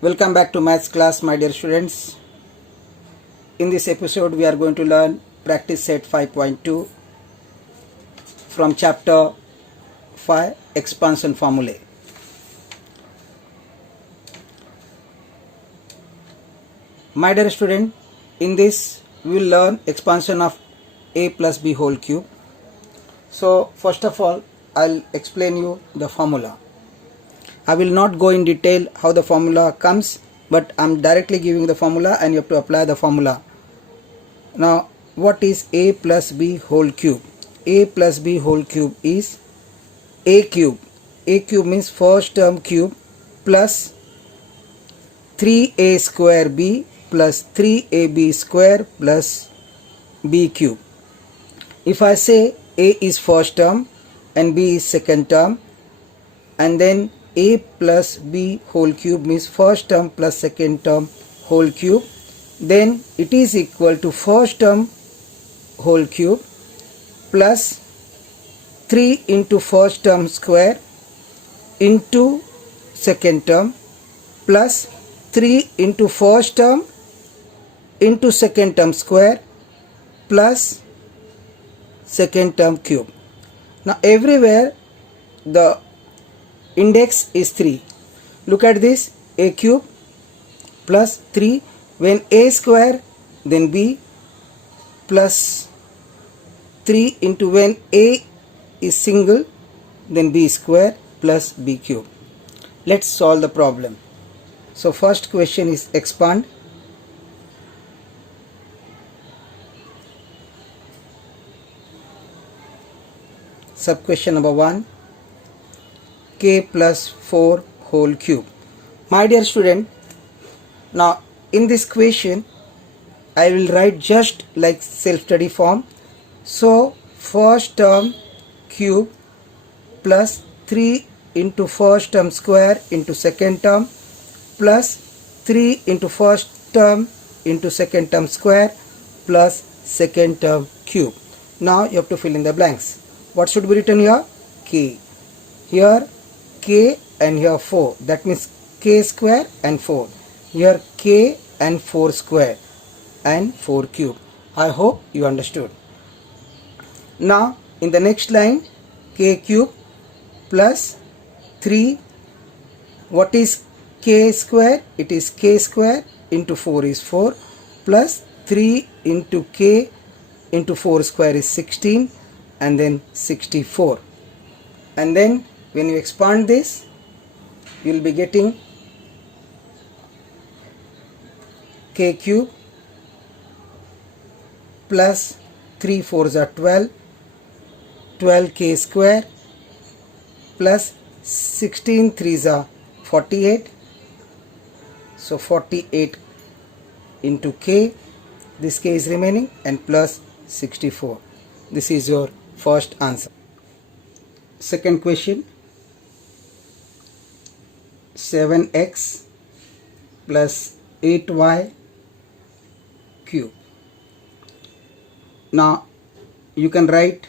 Welcome back to maths class, my dear students. In this episode we are going to learn practice set 5.2 from chapter 5, expansion formulae. My dear student, in this we will learn expansion of a plus b whole cube. So first of all, I'll explain you the formula. I will not go in detail how the formula comes, but I'm directly giving the formula and you have to apply the formula. Now, what is a plus b whole cube? A plus b whole cube is a cube. A cube means first term cube plus 3a square b plus 3ab square plus b cube. If I say a is first term and b is second term, and then a plus b whole cube means first term plus second term whole cube, then it is equal to first term whole cube plus 3 into first term square into second term plus 3 into first term into second term square plus second term cube. Now everywhere the index is 3. Look at this, a cube plus 3, when a square then b plus 3 into when a is single then b square plus b cube. Let's solve the problem. So first question is expand. Sub question number 1, k plus 4 whole cube. My dear student, now in this question I will write just like self-study form. So first term cube plus 3 into first term square into second term plus 3 into first term into second term square plus second term cube. Now you have to fill in the blanks. What should be written here? K. Here k and here 4, that means k square and 4. Here k and 4 square and 4 cube. I hope you understood. Now in the next line, k cube plus 3, what is k square? It is k square into 4 is 4 plus 3 into k into 4 square is 16 and then 64. And then when you expand this, you will be getting k cube plus 3 4s are 12, 12k square plus 16 3s are 48. So 48 into k, this k is remaining, and plus 64. This is your first answer. Second question, 7x plus 8y cube. Now you can write,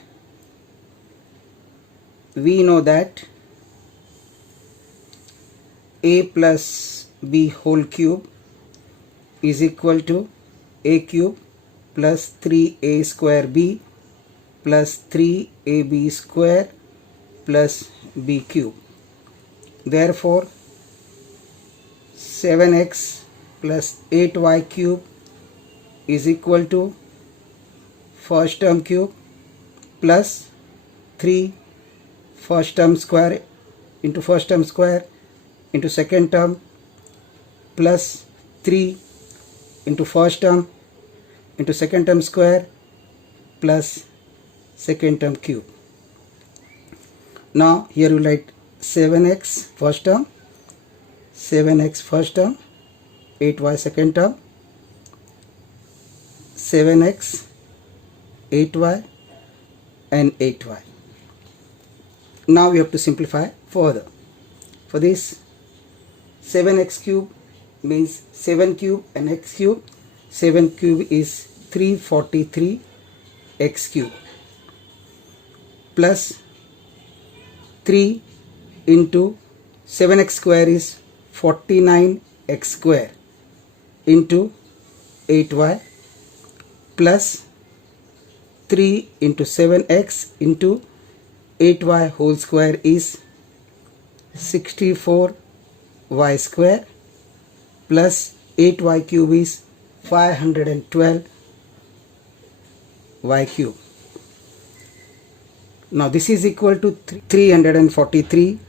we know that a plus b whole cube is equal to a cube plus 3a square b plus 3ab square plus b cube. Therefore 7x plus 8y cube is equal to first term cube plus 3 first term square into first term square into second term plus 3 into first term into second term square plus second term cube. Now here you write 7x first term, 7x first term, 8y second term, 7x, 8y and 8y. Now we have to simplify further. For this, 7x cube means 7 cube and x cube. 7 cube is 343 x cube plus 3 into 7x square is 49 x square into 8y plus 3 into 7x into 8y whole square is 64y square plus 8y cube is 512y cube. Now this is equal to 343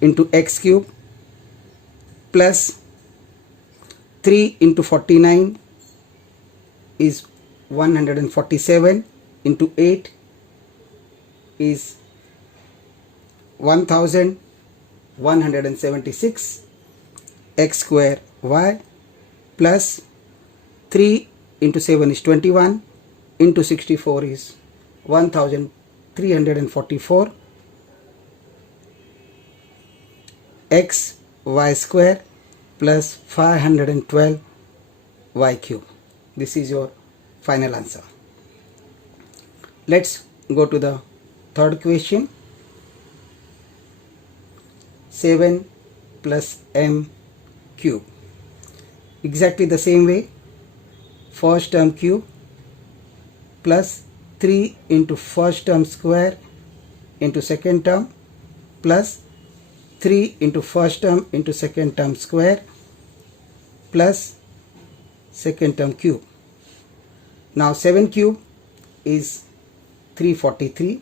into x cube plus 3 into 49 is 147 into 8 is 1176 x square y plus 3 into 7 is 21 into 64 is 1344 x y square plus 512 y cube. This is your final answer. Let's go to the third question. 7 plus m cube. Exactly the same way. First term cube plus 3 into first term square into second term plus 3 into first term into second term square plus second term cube. Now 7 cube is 343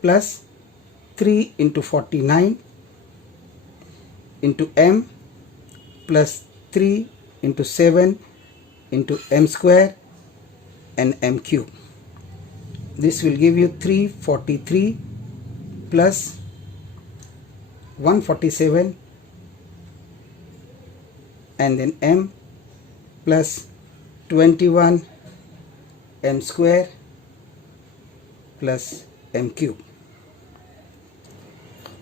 plus 3 into 49 into m plus 3 into 7 into m square and m cube. This will give you 343 plus 147 and then m plus 21 m square plus m cube.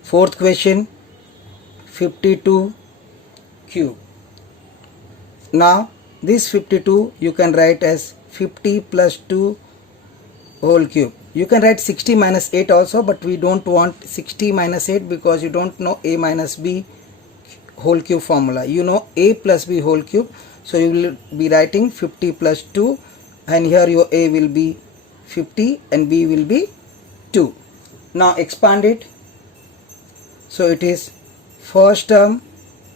Fourth question, 52 cube. Now this 52 you can write as 50 plus 2 whole cube. You can write 60 minus 8 also, but we don't want 60 minus 8 because you don't know a minus b whole cube formula. You know a plus b whole cube, so you will be writing 50 plus 2, and here your a will be 50 and b will be 2. Now expand it. So it is first term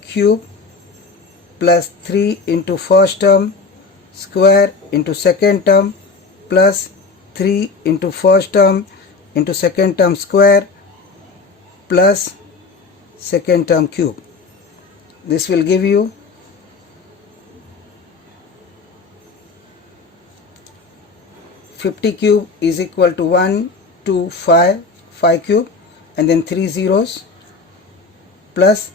cube plus 3 into first term square into second term plus 3 into first term into second term square plus second term cube. This will give you 50 cube is equal to 1, 2, 5, 5 cube and then 3 zeros plus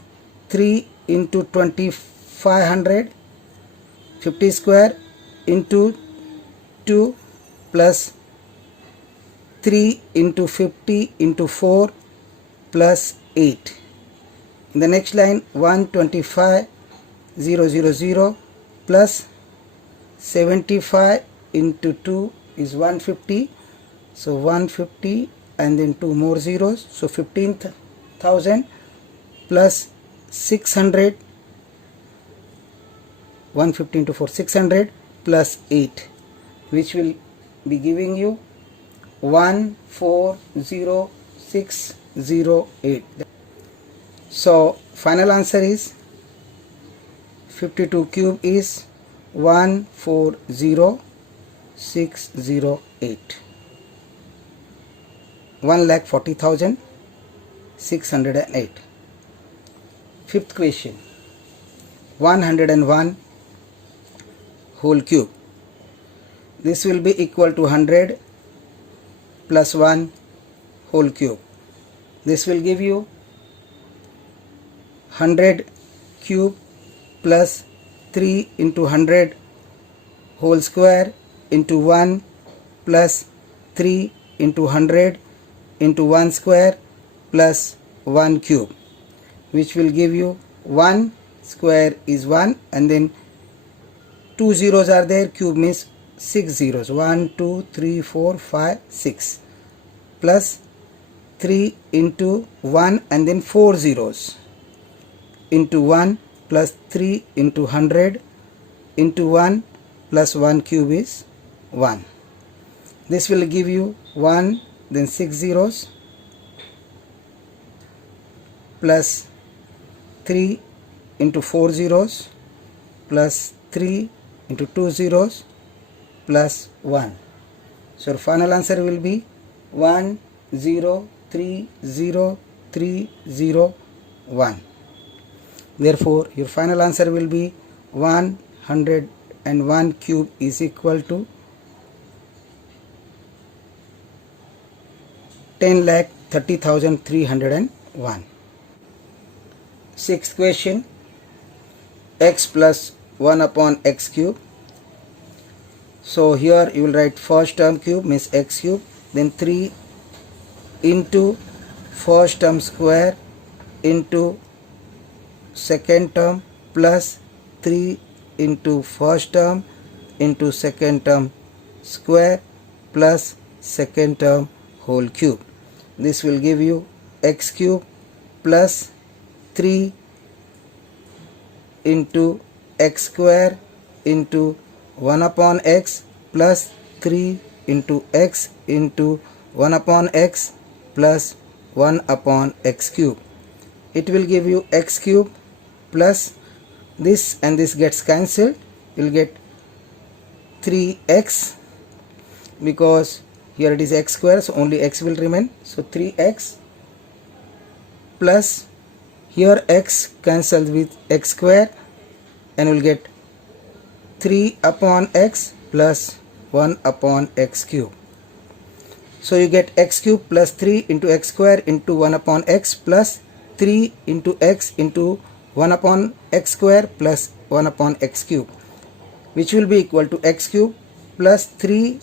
3 into 2500 50 square into 2 plus 3 into 50 into 4 plus 8. In the next line 125 000 plus 75 into 2 is 150, so 150 and then 2 more zeros, so 15,000 plus 600, 150 into 4 600 plus 8, which will be giving you 140608. So final answer is 52 cube is 140608. 1,40,608. Fifth question, 101 whole cube. This will be equal to 100 plus 1 whole cube. This will give you 100 cube plus 3 into 100 whole square into 1 plus 3 into 100 into 1 square plus 1 cube, which will give you 1 square is 1 and then 2 zeros are there, cube means 6 zeros, 1 2 3 4 5 6 plus 3 into 1 and then 4 zeros into 1 plus 3 into 100 into 1 plus 1 cube is 1. This will give you 1, then 6 zeros plus 3 into 4 zeros plus 3 into 2 zeros plus 1. So your final answer will be 1 0 3 0 3 0 1. Therefore your final answer will be 101 cube is equal to 10,30,301. Sixth question, x plus 1 upon x cube. So here you will write first term cube means x cube, then 3 into first term square into second term plus 3 into first term into second term square plus second term whole cube. This will give you x cube plus 3 into x square into 1 upon x plus 3 into x into 1 upon x plus 1 upon x cube. It will give you x cube plus this and this gets cancelled. You will get 3x because here it is x square, so only x will remain. So 3x plus here x cancelled with x square and we will get 3 upon x plus 1 upon x cube. So you get x cube plus 3 into x square into 1 upon x plus 3 into x into 1 upon x square plus 1 upon x cube, which will be equal to x cube plus 3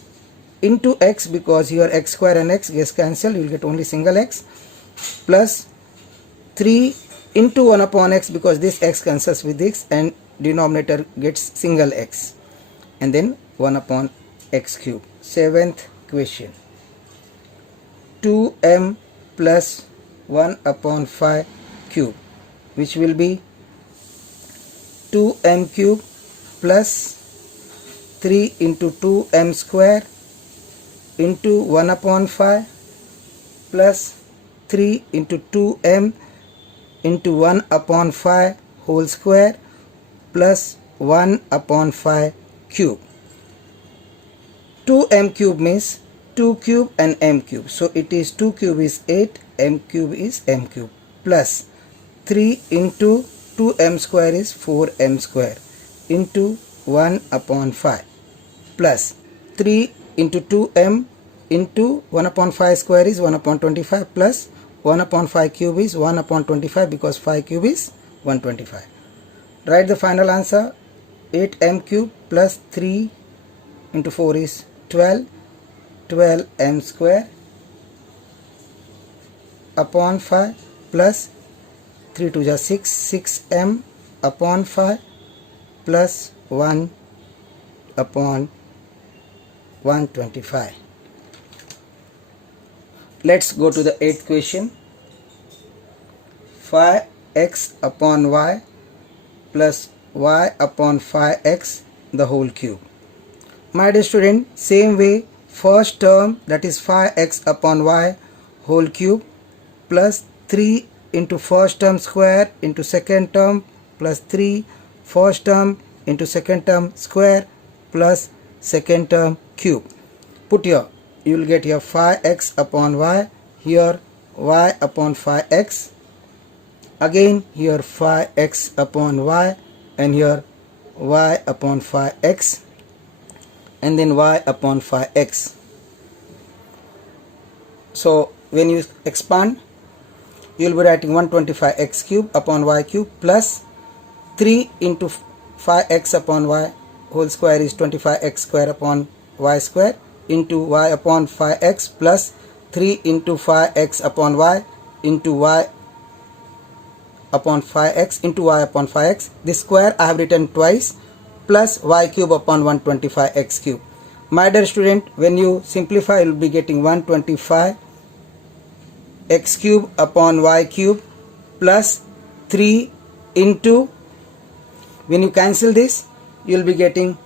into x, because here x square and x gets cancelled, you will get only single x, plus 3 into 1 upon x, because this x cancels with this and denominator gets single x, and then 1 upon x cube. Seventh question, 2m plus 1 upon 5 cube, which will be 2m cube plus 3 into 2m square into 1 upon 5 plus 3 into 2m into 1 upon 5 whole square plus 1 upon 5 cube. 2m cube means 2 cube and m cube. So it is 2 cube is 8, m cube is m cube, plus 3 into 2m square is 4m square into 1 upon 5 plus 3 into 2m into 1 upon 5 square is 1 upon 25 plus 1 upon 5 cube is 1 upon 25, because 5 cube is 125. Write the final answer, 8m cube plus 3 into 4 is 12, 12m square upon 5 plus 3 to the 6, 6m upon 5 plus 1 upon 125. Let's go to the 8th question. 5x upon y plus y upon 5x the whole cube. My dear student, same way, first term, that is 5x upon y whole cube plus 3 into first term square into second term plus 3 first term into second term square plus second term cube. Put here, you will get here 5x upon y, here y upon 5x, again here 5x upon y, and here y upon 5x, and then y upon 5x. So when you expand, you will be writing 125x cube upon y cube plus 3 into 5x upon y whole square is 25x square upon y square into y upon 5x plus 3 into 5x upon y into y upon 5x into y upon 5x. This square I have written twice, plus y cube upon 125x cube. My dear student, when you simplify, you will be getting 125 x cube upon y cube plus 3 into, when you cancel this, you will be getting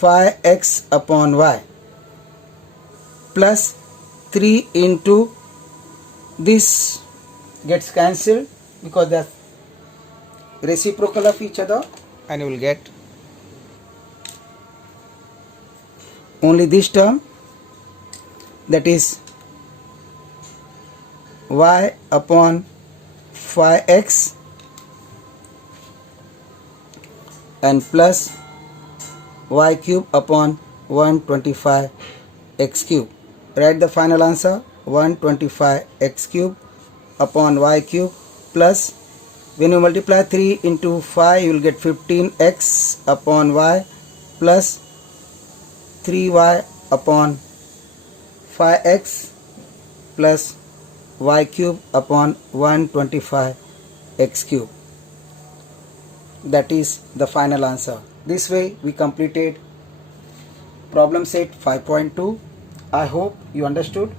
5x upon y plus 3 into this gets cancelled because they are reciprocal of each other, and you will get only this term, that is y upon 5x and plus y cube upon 125 x cube. Write the final answer, 125 x cube upon y cube plus, when you multiply 3 into 5 you will get 15x upon y plus 3y upon 5x plus y cube upon 125 x cube. That is the final answer. This way we completed problem set 5.2. I hope you understood.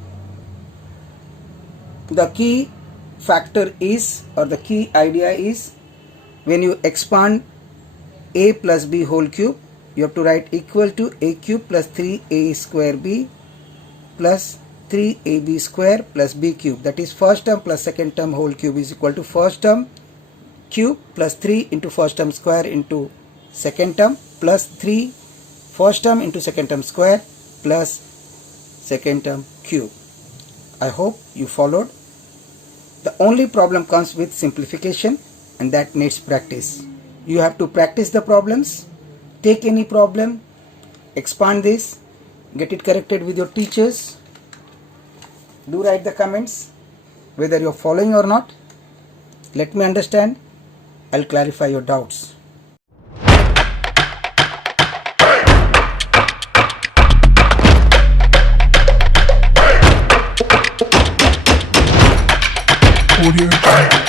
The key factor is, or the key idea is, when you expand a plus b whole cube, you have to write equal to a cube plus 3a square b plus 3ab square plus b cube. That is first term plus second term whole cube is equal to first term cube plus 3 into first term square into second term plus 3 first term into second term square plus second term cube. I hope you followed. The only problem comes with simplification, and that needs practice. You have to practice the problems. Take any problem, expand this, get it corrected with your teachers. Do write the comments whether you are following or not. Let me understand. I'll clarify your doubts. Audio.